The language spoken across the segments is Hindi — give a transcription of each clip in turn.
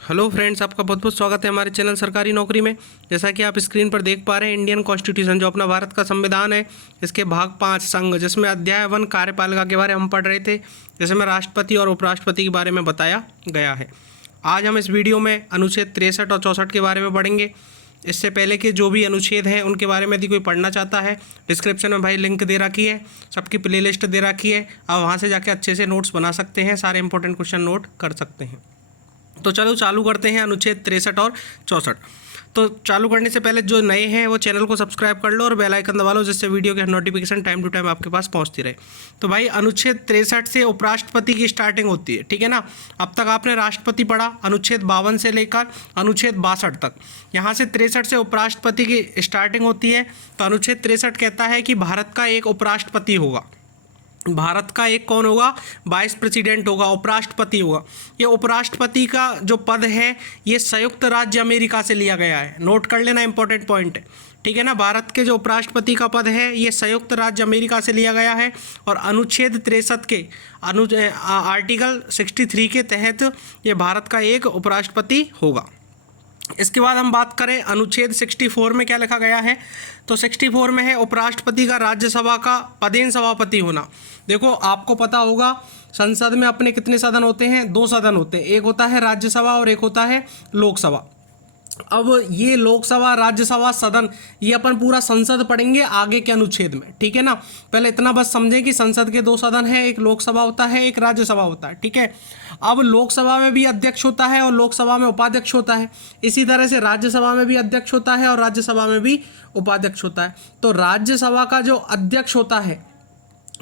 हेलो फ्रेंड्स, आपका बहुत बहुत स्वागत है हमारे चैनल सरकारी नौकरी में। जैसा कि आप स्क्रीन पर देख पा रहे हैं, इंडियन कॉन्स्टिट्यूशन जो अपना भारत का संविधान है, इसके भाग 5 संघ, जिसमें अध्याय 1 कार्यपालिका के बारे में हम पढ़ रहे थे, जिसमें राष्ट्रपति और उपराष्ट्रपति के बारे में बताया गया है। आज हम इस वीडियो में अनुच्छेद 63 और 64 के बारे में पढ़ेंगे। इससे पहले के जो भी अनुच्छेद हैं उनके बारे में यदि कोई पढ़ना चाहता है, डिस्क्रिप्शन में भाई लिंक दे रखी है, सबकी प्लेलिस्ट दे रखी है, आप वहाँ से जाके अच्छे से नोट्स बना सकते हैं, सारे इंपॉर्टेंट क्वेश्चन नोट कर सकते हैं। तो चलो चालू करते हैं अनुच्छेद 63 और 64। तो चालू करने से पहले जो नए हैं वो चैनल को सब्सक्राइब कर लो और बेल आइकन दबा लो, जिससे वीडियो के नोटिफिकेशन टाइम टू टाइम आपके पास पहुंचती रहे। तो भाई अनुच्छेद 63 से उपराष्ट्रपति की स्टार्टिंग होती है, ठीक है ना। अब तक आपने राष्ट्रपति पढ़ा अनुच्छेद 52 से लेकर अनुच्छेद 62 तक। यहाँ से 63 से उपराष्ट्रपति की स्टार्टिंग होती है। तो अनुच्छेद 63 कहता है कि भारत का एक उपराष्ट्रपति होगा। भारत का एक कौन होगा? वाइस प्रेसिडेंट होगा, उपराष्ट्रपति होगा। ये उपराष्ट्रपति का जो पद है ये संयुक्त राज्य अमेरिका से लिया गया है, नोट कर लेना, इंपॉर्टेंट पॉइंट है, ठीक है ना। भारत के जो उपराष्ट्रपति का पद है ये संयुक्त राज्य अमेरिका से लिया गया है और अनुच्छेद 63 के आर्टिकल 63 के तहत ये भारत का एक उपराष्ट्रपति होगा। इसके बाद हम बात करें अनुच्छेद 64 में क्या लिखा गया है। तो 64 में है उपराष्ट्रपति का राज्यसभा का पदेन सभापति होना। देखो, आपको पता होगा संसद में अपने कितने सदन होते हैं? 2 सदन होते हैं, एक होता है राज्यसभा और एक होता है लोकसभा। अब ये लोकसभा राज्यसभा सदन ये अपन पूरा संसद पढ़ेंगे आगे के अनुच्छेद में, ठीक है ना। पहले इतना बस समझें कि संसद के 2 सदन हैं, एक लोकसभा होता है, एक राज्यसभा होता है, ठीक है। अब लोकसभा में भी अध्यक्ष होता है और लोकसभा में उपाध्यक्ष होता है। इसी तरह से राज्यसभा में भी अध्यक्ष होता है और राज्यसभा में भी उपाध्यक्ष होता है। तो राज्यसभा का जो अध्यक्ष होता है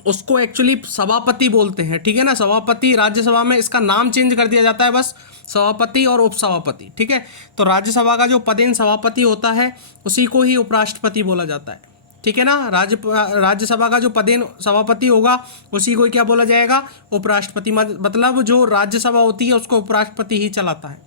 उसको एक्चुअली सभापति बोलते हैं, ठीक है ना। सभापति राज्यसभा में इसका नाम चेंज कर दिया जाता है, बस सभापति और उपसभापति, ठीक है। तो राज्यसभा का जो पदेन सभापति होता है उसी को ही उपराष्ट्रपति बोला जाता है, ठीक है ना। राज्यसभा का जो पदेन सभापति होगा उसी को क्या बोला जाएगा? उपराष्ट्रपति। मतलब जो राज्यसभा होती है उसको उपराष्ट्रपति ही चलाता है।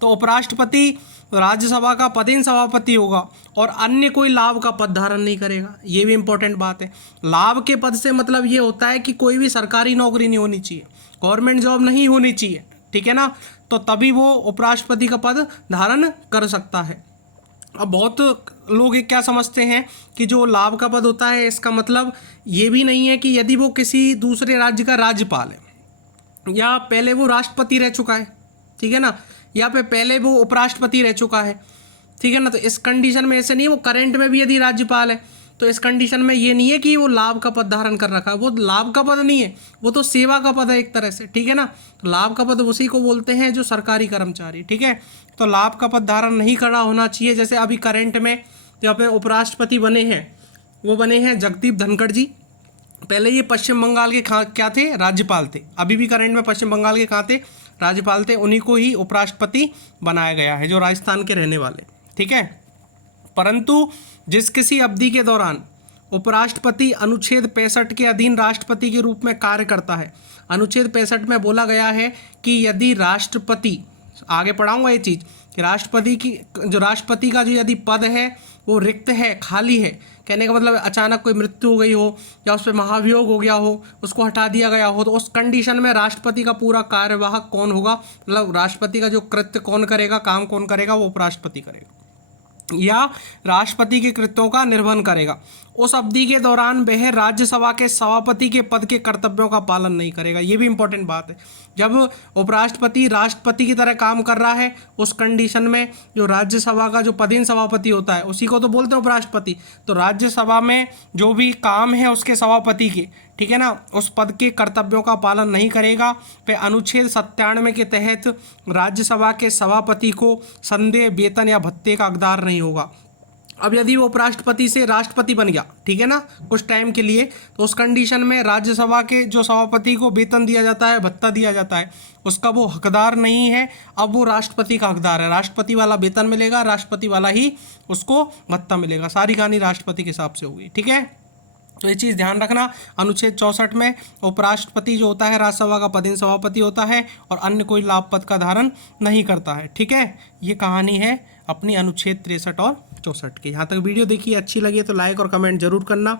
तो उपराष्ट्रपति राज्यसभा का पदेन सभापति होगा और अन्य कोई लाभ का पद धारण नहीं करेगा। ये भी इंपॉर्टेंट बात है। लाभ के पद से मतलब ये होता है कि कोई भी सरकारी नौकरी नहीं होनी चाहिए, गवर्नमेंट जॉब नहीं होनी चाहिए, ठीक है ना। तो तभी वो उपराष्ट्रपति का पद धारण कर सकता है। अब बहुत लोग ये क्या समझते हैं कि जो लाभ का पद होता है इसका मतलब ये भी नहीं है कि यदि वो किसी दूसरे राज्य का राज्यपाल है या पहले वो राष्ट्रपति रह चुका है, ठीक है ना, या पे पहले वो उपराष्ट्रपति रह चुका है, ठीक है ना। तो इस कंडीशन में ऐसे नहीं है। वो करंट में भी यदि राज्यपाल है तो इस कंडीशन में ये नहीं है कि वो लाभ का पद धारण कर रखा है। वो लाभ का पद नहीं है, वो तो सेवा का पद है एक तरह से, ठीक है ना। तो लाभ का पद उसी को बोलते हैं जो सरकारी कर्मचारी, ठीक है। तो लाभ का पद धारण नहीं करा होना चाहिए। जैसे अभी करंट में जो अपने उपराष्ट्रपति बने हैं वो बने हैं जगदीप धनखड़ जी। पहले ये पश्चिम बंगाल के क्या थे? राज्यपाल थे। अभी भी करंट में पश्चिम बंगाल के कहाँ थे? राज्यपाल थे। उन्हीं को ही उपराष्ट्रपति बनाया गया है, जो राजस्थान के रहने वाले, ठीक है। परंतु जिस किसी अवधि के दौरान उपराष्ट्रपति अनुच्छेद 65 के अधीन राष्ट्रपति के रूप में कार्य करता है, अनुच्छेद 65 में बोला गया है कि यदि राष्ट्रपति, आगे पढ़ाऊंगा ये चीज़, कि राष्ट्रपति का जो यदि पद है वो रिक्त है, खाली है, कहने का मतलब अचानक कोई मृत्यु हो गई हो या उस पर महाभियोग हो गया हो, उसको हटा दिया गया हो, तो उस कंडीशन में राष्ट्रपति का पूरा कार्यवाहक कौन होगा, मतलब राष्ट्रपति का जो कृत्य कौन करेगा, काम कौन करेगा, वो उपराष्ट्रपति करेगा या राष्ट्रपति के कृत्यों का निर्वहन करेगा। उस अवधि के दौरान वह राज्यसभा के सभापति के पद के कर्तव्यों का पालन नहीं करेगा। ये भी इंपॉर्टेंट बात है। जब उपराष्ट्रपति राष्ट्रपति की तरह काम कर रहा है उस कंडीशन में जो राज्यसभा का जो पदेन सभापति होता है उसी को तो बोलते हैं उपराष्ट्रपति। तो राज्यसभा में जो भी काम है उसके सभापति के, ठीक है ना, उस पद के कर्तव्यों का पालन नहीं करेगा। फिर अनुच्छेद 97 के तहत राज्यसभा के सभापति को संदेह, वेतन या भत्ते का हकदार नहीं होगा। अब यदि वो उपराष्ट्रपति से राष्ट्रपति बन गया, ठीक है ना, कुछ टाइम के लिए, तो उस कंडीशन में राज्यसभा के जो सभापति को वेतन दिया जाता है, भत्ता दिया जाता है, उसका वो हकदार नहीं है। अब वो राष्ट्रपति का हकदार है। राष्ट्रपति वाला वेतन मिलेगा, राष्ट्रपति वाला ही उसको भत्ता मिलेगा। सारी कहानी राष्ट्रपति के हिसाब से होगी, ठीक है। तो ये चीज़ ध्यान रखना। अनुच्छेद 64 में उपराष्ट्रपति जो होता है राज्यसभा का पदेन सभापति होता है और अन्य कोई लाभ पद का धारण नहीं करता है, ठीक है। ये कहानी है अपनी अनुच्छेद 63 और 64 की। यहाँ तक वीडियो देखिए, अच्छी लगी तो लाइक और कमेंट जरूर करना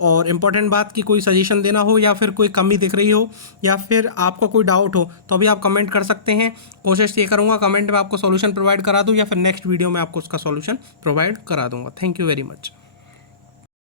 और इम्पॉर्टेंट बात कि कोई सजेशन देना हो या फिर कोई कमी दिख रही हो या फिर आपको कोई डाउट हो तो भी आप कमेंट कर सकते हैं। कोशिश ये करूँगा कमेंट में आपको सॉल्यूशन प्रोवाइड करा दूँ या फिर नेक्स्ट वीडियो में आपको उसका सॉल्यूशन प्रोवाइड करा दूँगा। Thank you very much.